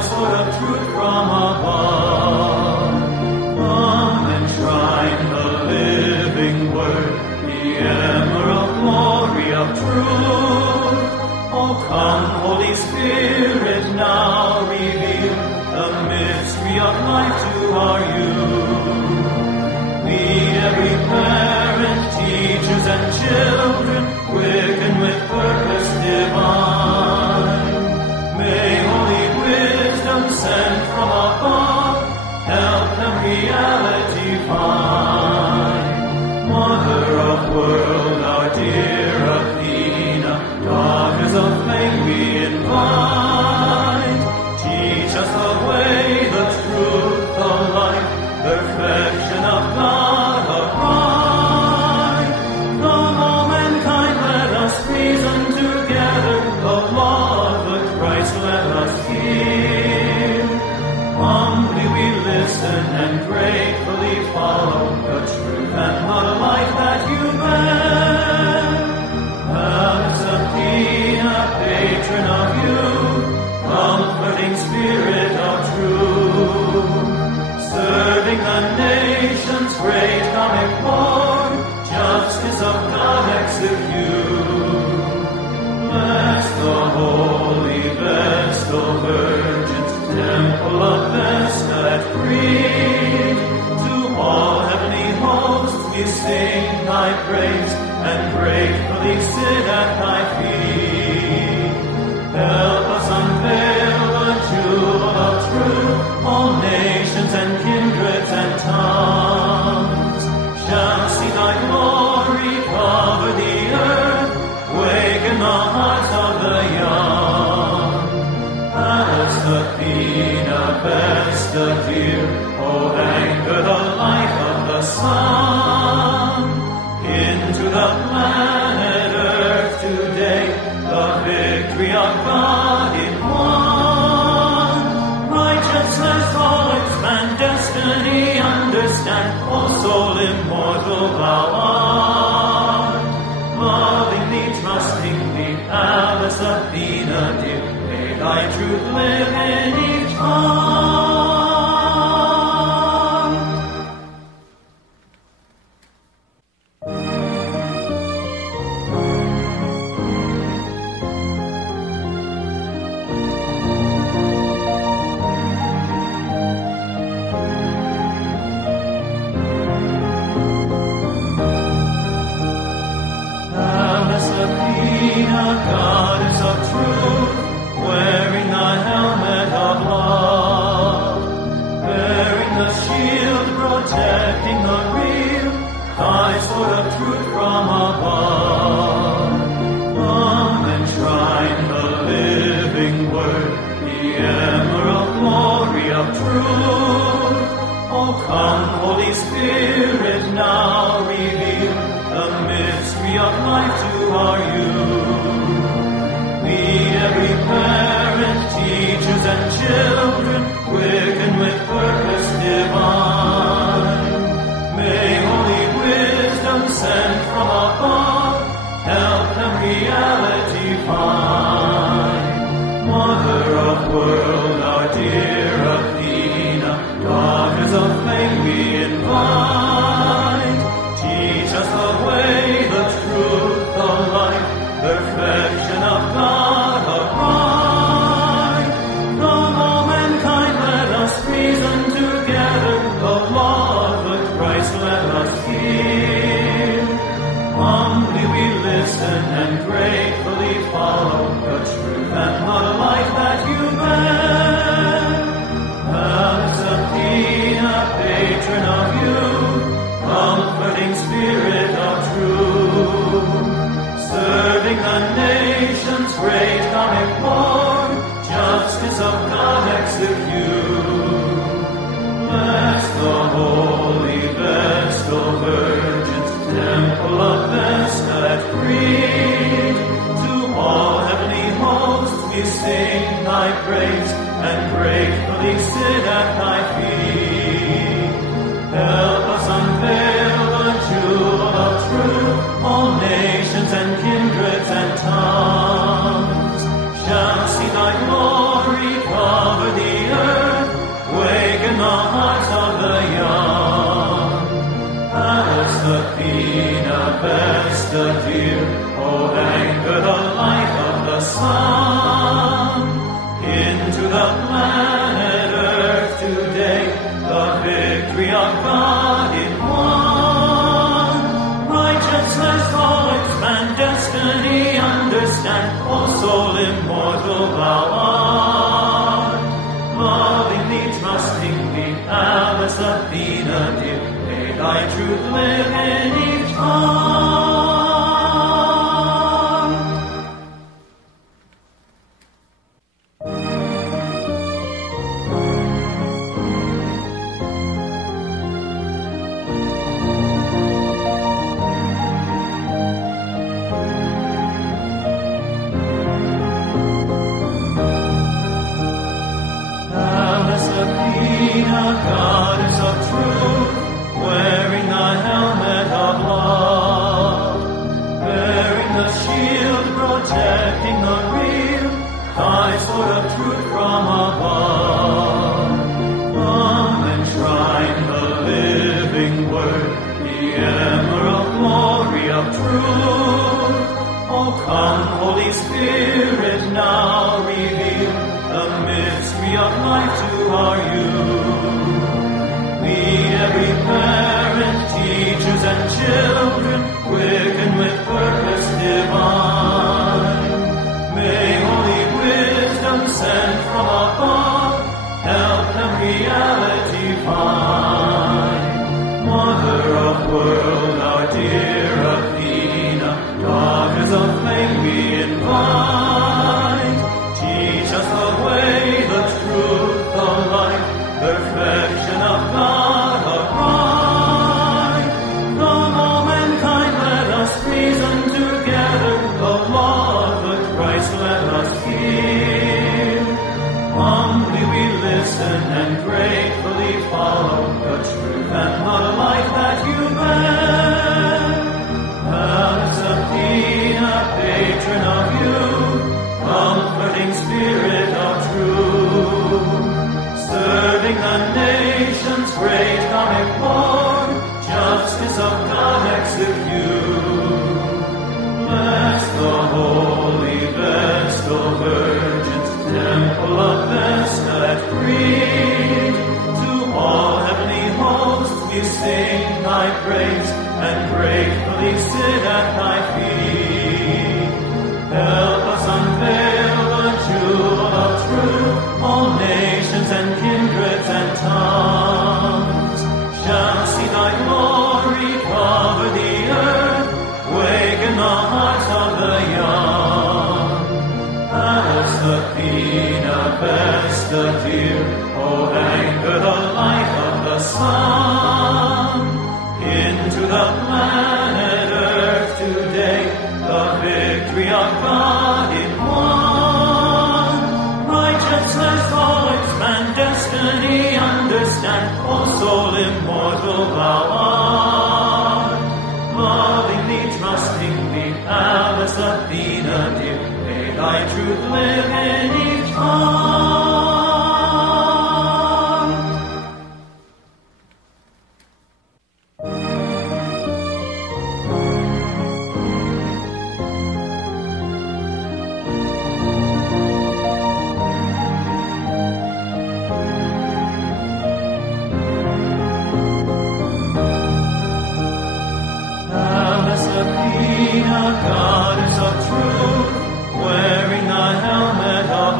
thy sword of truth from above. Come and shrine the living word, the emerald glory of truth. Oh, come, Holy Spirit, now reveal the mystery of life to our youth. Lead every parent, teachers, and children, quicken with purpose divine. May holy wisdom sent from above help them reality find. Mother of world, our dear Athena, daughters of flame we invite. Teach us the way, the truth, the light, perfection of God upright. Come, all mankind, let us reason together, the law of the Christ let us hear. Humbly we listen and gratefully follow the truth and the light that you bear. Alice Athena, patron of youth, comforting spirit of truth, serving the nations, great comic Lord, justice of God execute. Bless the holy Vestal Virgins, temple of Vesta at Crete. To all heavenly hosts we sing thy praise and gratefully sit at thy feet. Help us unveil the jewel of truth, all nations and kindreds and tongues shall see thy glory cover the earth, waken the hearts of the young. Alice Athena, Vesta dear, oh anchor the light of the sun into the planet earth today, the victory of God in one. Righteousness all expand, destiny understand, O soul immortal thou art. Lovingly, trustingly, Alice Athena dear, may thy truth live in each heart. Alice Athena, goddess of truth, wearing thy helmet of love, bearing the shield, protecting the real, thy sword of truth from above. Come and shrine the living word, the emerald glory of truth. Oh, come, Holy Spirit, now reveal the mystery of life to our youth. Lead every parent, teachers, and children, quicken with purpose divine. May holy wisdom sent from above help them reality find. Mother of world, our dear Athena, daughters of flame we invite. Teach us the way, the truth, the light, perfection of God upright. Come, all mankind, let us reason together, the law of the Christ let us hear. Humbly we listen and gratefully follow the truth and the light that you bear. Alice Athena, patron of youth, comforting spirit of truth, serving the nations, great comic Lord, justice of God execute. Bless the holy Vestal Virgins, temple of Vesta at Crete. To all heavenly hosts we sing thy praise and gratefully sit at thy feet. Help us unveil the jewel of truth, all nations and kindreds and tongues shall see thy glory cover the Vesta dear, O anchor the light of the sun. Into the planet Earth today, the victory of God in one. Righteousness, thoughts, and destiny understand, O soul immortal thou art. Lovingly, trustingly, Pallas Athena dear, may thy truth live in each heart. Pallas Athena, goddess of truth, wearing the helmet of love, bearing the shield protecting the real, thy sword of truth from above. Come and shrine the living word, the emerald glory of truth. Oh, come, Holy Spirit, now reveal the mystery of life to our youth. We, every parent, teachers, and children, quicken with purpose divine. May holy wisdom sent from above help them reality find. Mother of world, our dear Athena, daughters of flame we invite. Teach us the way, the truth, the light, perfection of God aright. Come, all mankind, let us reason together, the law of the Christ let us hear. Humbly we listen and gratefully follow the truth and the light that you bear. Pallas Athena, patron of youth, comforting spirit of truth, serving the nations, great comic Lord, justice of God execute. Bless the holy Vestal Virgins, temple of Vesta at Crete. To all heavenly hosts we sing thy praise and gratefully sit at thy feet. Help us unveil the jewel of truth, all nations and kindreds and tongues shall see thy glory cover the earth, waken the hearts of the young. Pallas Athena, Vesta dear, O anchor the light of the sun. Into the planet Earth today, the victory of God in one. Righteousness, thoughts, and destiny understand, O soul immortal thou art. Lovingly, trustingly, Pallas Athena dear, may thy truth live in each heart. Pallas Athena, goddess of truth, wearing the helmet of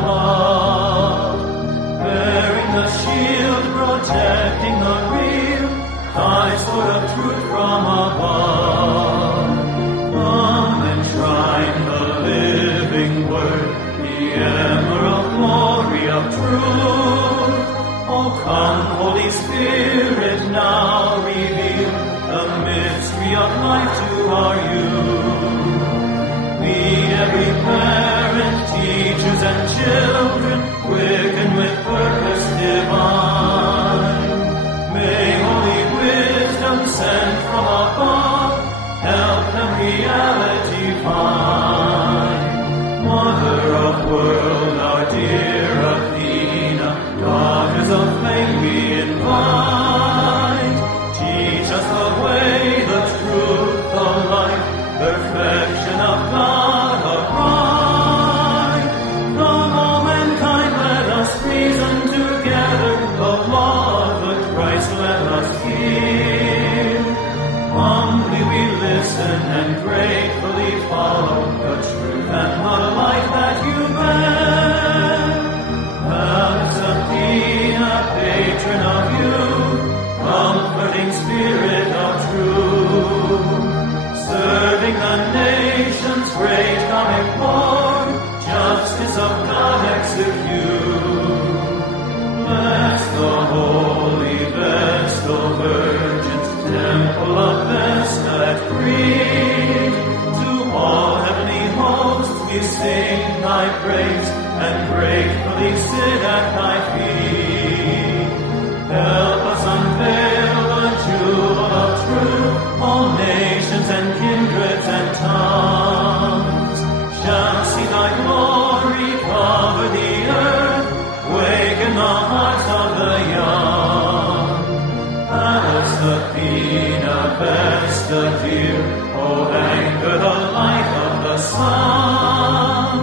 Vesta dear, O anchor the light of the sun.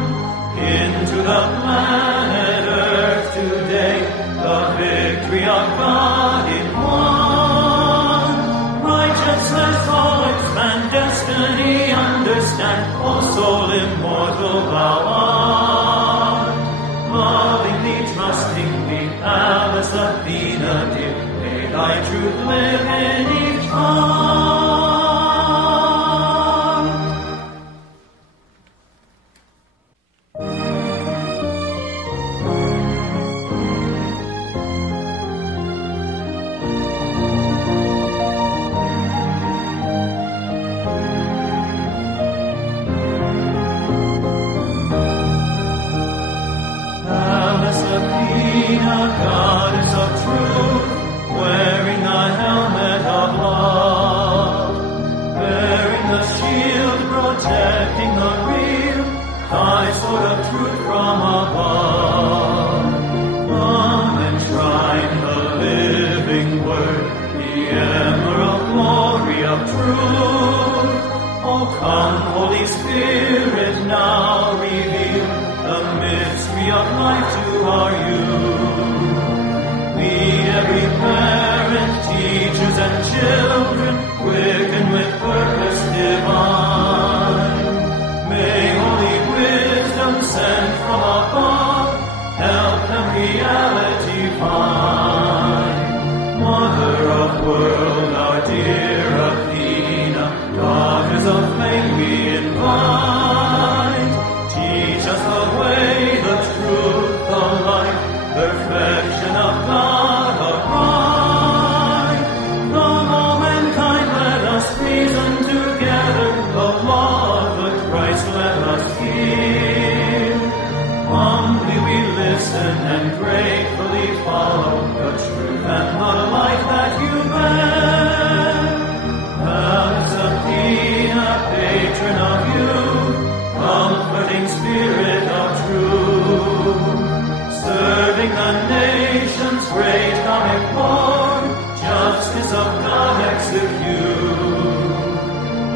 Into the planet Earth today, the victory of God in one. Righteousness all expand, destiny understand, O soul immortal thou art. Lovingly, trustingly, Pallas Athena dear, may thy truth live in each heart. Pallas Athena, goddess of truth, wearing the helmet of love, bearing the shield protecting the real, thy sword of truth from above. Come enshrine the living word, the emerald glory of truth. Oh, come, Holy Spirit, now reveal the mystery of life to our youth. Lead every parent, teachers, and children, quicken with purpose divine. May holy wisdom sent from above help them reality find. Mother of world, our dear Athena, daughters of flame we invite. Teach us the way, the truth, the light, perfection of God aright. Come, all mankind, let us reason together, the law of the Christ let us hear. Humbly we listen and gratefully follow the truth and the light that you bear. Pallas Athena, patron of youth, comforting spirit of truth, serving the nations, great comic Lord, justice of God execute.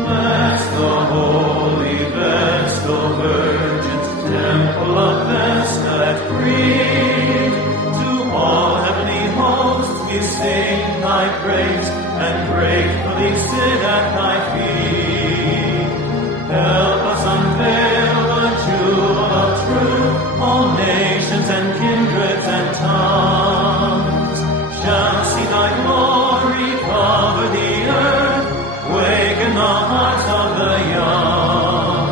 Bless the holy Vestal Virgins, temple of Vesta at Crete. To all heavenly hosts we sing thy praise, and gratefully sit at thy feet. Help us unveil the jewel of truth, all nations and kindreds and tongues shall see thy glory cover the earth, waken the hearts of the young.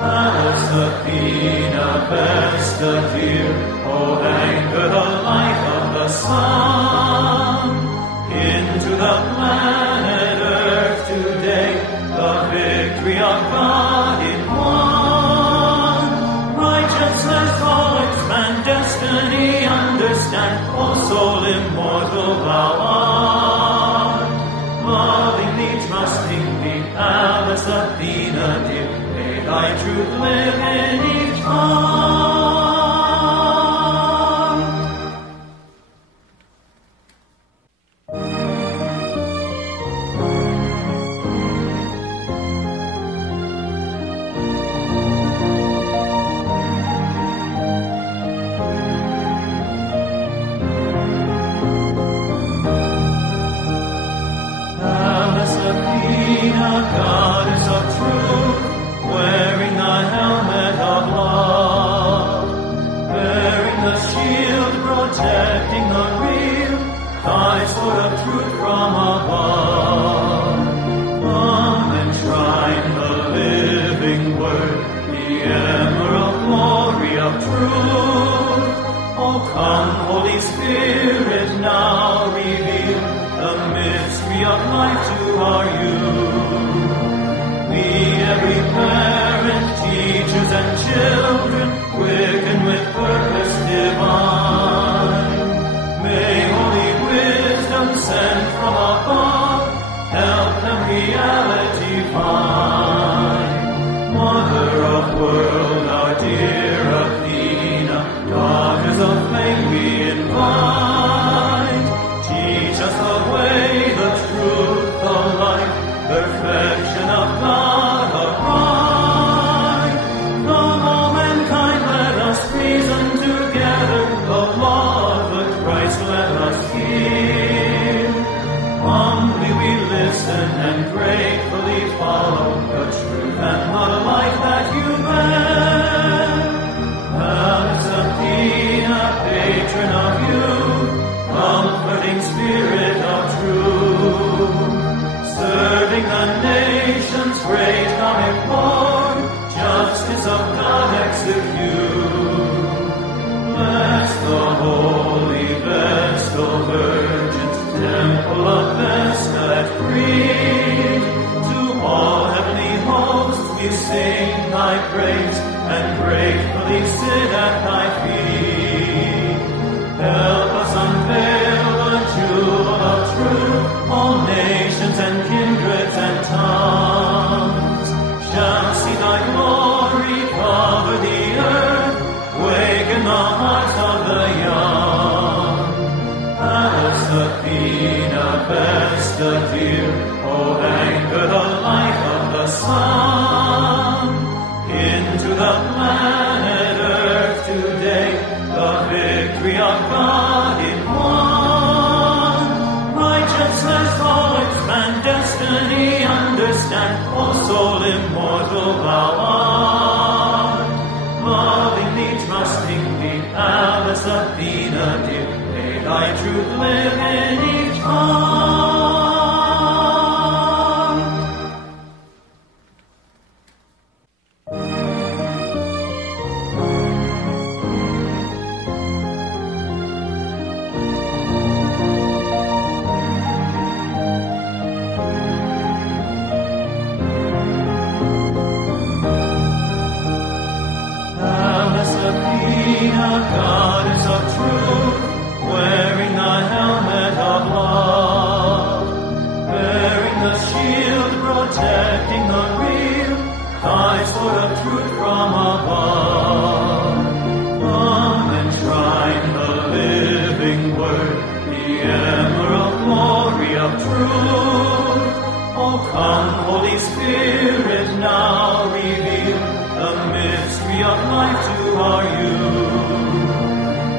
Pallas Athena, Vesta dear, O anchor the light of the sun. Into the planet Earth today, the victory of God in one. Righteousness all expand, destiny understand, O soul immortal thou art. Lovingly, trustingly, Pallas Athena dear, may thy truth live in each heart. Pallas Athena, goddess of truth, wearing the helmet of love, bearing the shield protecting the real, thy sword of truth from above. Come enshrine the living word, the emerald glory of truth. Oh, come, Holy Spirit, now reveal the mystery of life to our youth. Lead every parent, teachers, and children, quicken with purpose divine. May holy wisdom sent from above help them reality find. Mother of world, our dear Athena, daughters of flame we invite. Teach us the way, the truth, the light, listen and gratefully follow the truth and the light that you bear. Pallas Athena, patron of youth, comforting spirit of truth, serving the nations, great comic Lord, justice of God execute. Bless the holy Vestal Virgins, temple of Vesta at Crete. To all heavenly hosts we sing thy praise and gratefully sit at thy feet. Help us unveil the jewel of truth, all nations and kindreds and tongues shall see thy glory cover the earth, waken the hearts of the young. Pallas Athena, Vesta dear, O anchor the light of the sun into the planet Earth today, the victory of God in one. Righteousness all expand, destiny understand, O soul immortal thou art. Lovingly, trustingly, Pallas Athena dear, may thy truth live in each heart. Pallas Athena, goddess of truth, wearing the helmet of love, bearing the shield, protecting the real, thy sword of truth from above. Come enshrine the living word, the emerald glory of truth. Oh, come, Holy Spirit, now reveal the mystery of life to our youth.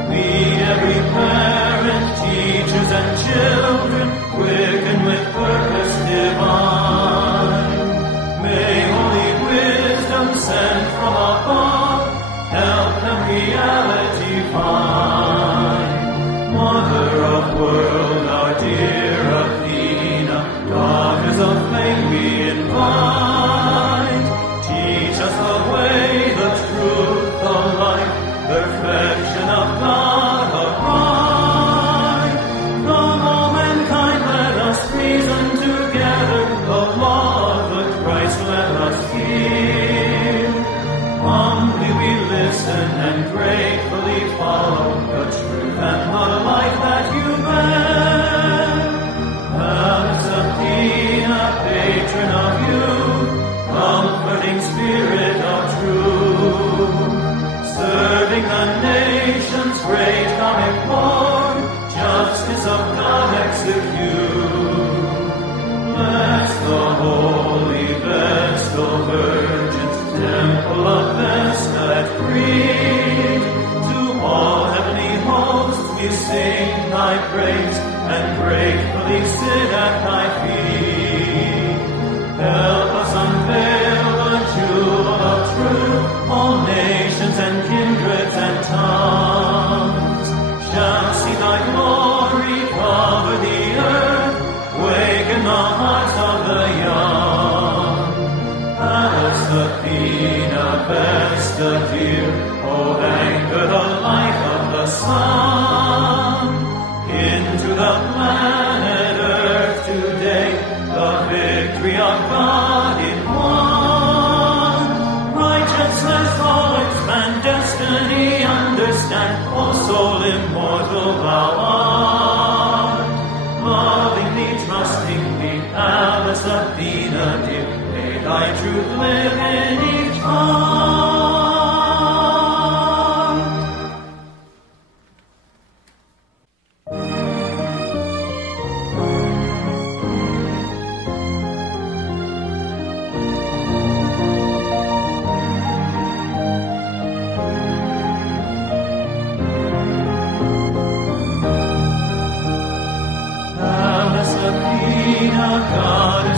Lead every parent, teachers, and children, quicken with purpose divine. May holy wisdom sent from above help them reality find. Mother of world, our dear Athena, daughters of flame we invite. Teach us the way, the truth, the light, perfection of God upright. Come, all mankind, let us reason together, the law of the Christ let us hear. Humbly we listen and gratefully follow the truth and the light that you bear. Pallas Athena, patron of youth, comforting spirit of truth, serving the nations, great comic Lord, justice of God execute. Bless the holy Vestal Virgins, temple of Vesta at Crete. To all heavenly hosts we sing thy praise and gratefully sit at thy feet. Help us unveil the jewel of truth, all nations and kindreds and tongues shall see thy glory cover the earth, waken the hearts of the young. Pallas Athena, Vesta dear, O anchor the light of the sun into the planet Earth today, the victory of God in one. Righteousness all expand, destiny understand, O soul immortal thou art. Lovingly, trustingly, Pallas Athena dear, may thy truth live in each heart. Pallas Athena, goddess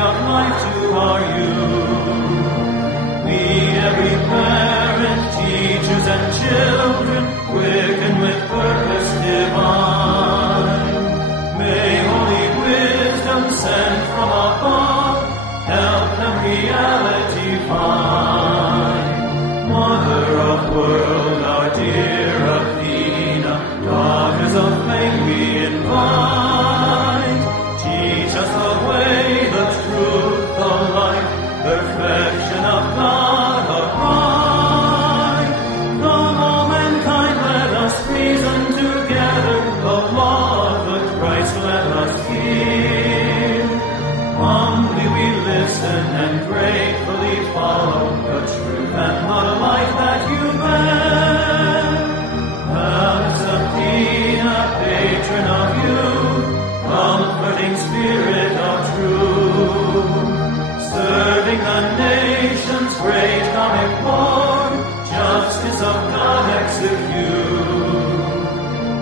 of life to our youth. We, every parent, teachers, and children, quicken with purpose divine. May holy wisdom sent from above help them reality find. Mother of world, our dear Athena, daughters of flame we invite. Teach us the way, the truth, the light, perfection of God upright. Come, all mankind, let us reason together, the law of the Christ let us hear. Humbly we listen and gratefully follow the truth and the light that you bear. Alice Athena, patron of youth, comforting spirit of truth, serving the nations, great comic Lord, justice of God execute.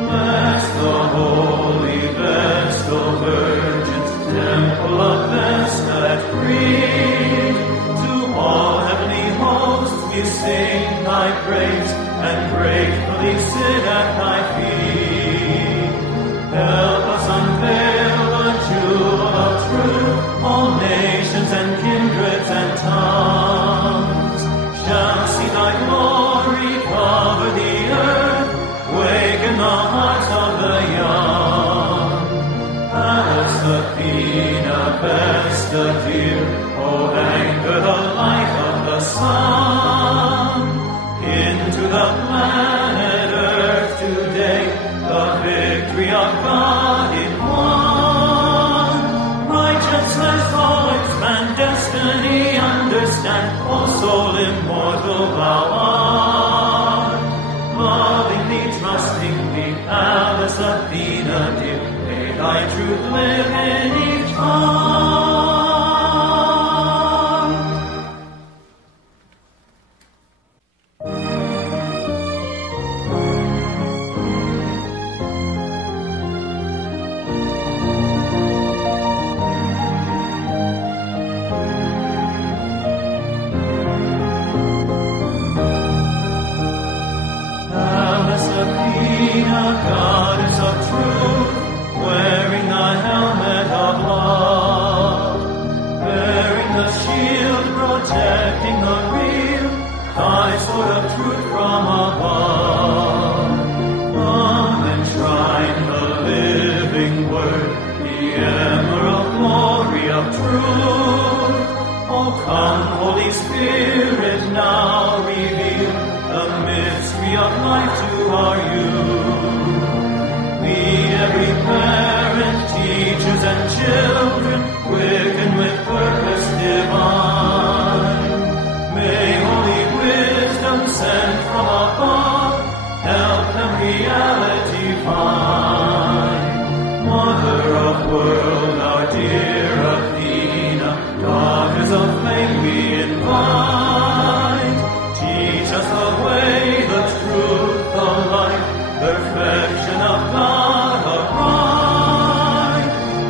Bless the holy Vestal Virgins, temple of Vesta at Crete. To all heavenly hosts we sing thy praise and gratefully sit at thy feet. Help us unveil the jewel of truth, all nations and kindreds and tongues shall see thy glory cover the earth, waken the hearts of the young. Alice Athena, Vesta dear, oh anchor the light of the sun into the planet earth today, the victory of God in one. Righteousness all expand, destiny understand, O soul immortal thou art. Lovingly, trustingly, Alice Athena dear, may thy truth live in each heart. Alice Athena, goddess of truth, wearing thy helmet of love, bearing the shield, protecting the real, thy sword of truth from above. Come enshrine the living word, the emerald glory of truth. Oh, come, Holy Spirit, now reveal the mystery of life to our youth. We, every parent, teachers, and children, quicken with purpose divine. May holy wisdom sent from above help them reality find. Mother of world, our dear Athena, daughters of flame we invite. Teach us the way, the truth, the light, perfection of God upright.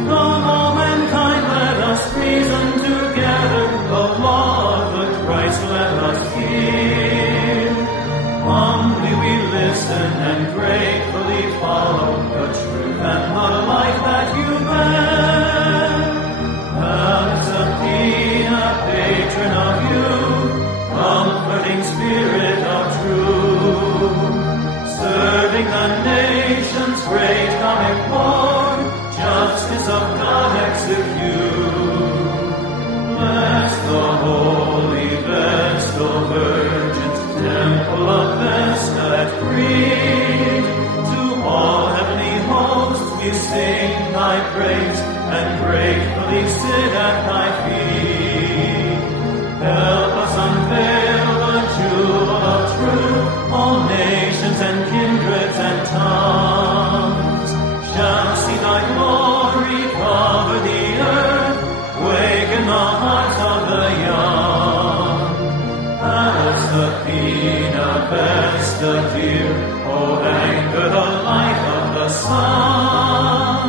Come, all mankind, let us reason together, the law of the Christ let us hear. Humbly we listen and gratefully follow the truth and the light that you bear. Alice Athena, patron of youth, comforting spirit of truth, serving the nations, great comic Lord, justice of God execute. Bless the holy Vestal Virgins, temple of Vesta at Crete. To all heavenly hosts we sing thy praise and gratefully sit at thy feet. Help us unveil the jewel of truth, all nations and kindreds and tongues shall see thy glory cover the earth, waken the hearts of the young. Alice Athena, Vesta dear, oh anchor the light of the sun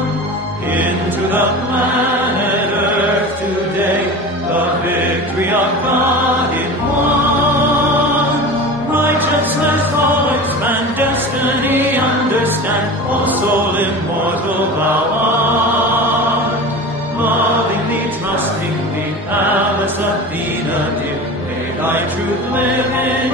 into the planet earth today, of God in one. Righteousness all expand, destiny understand, all soul immortal thou art. Lovingly, trustingly, Alice Athena dear, may thy truth live in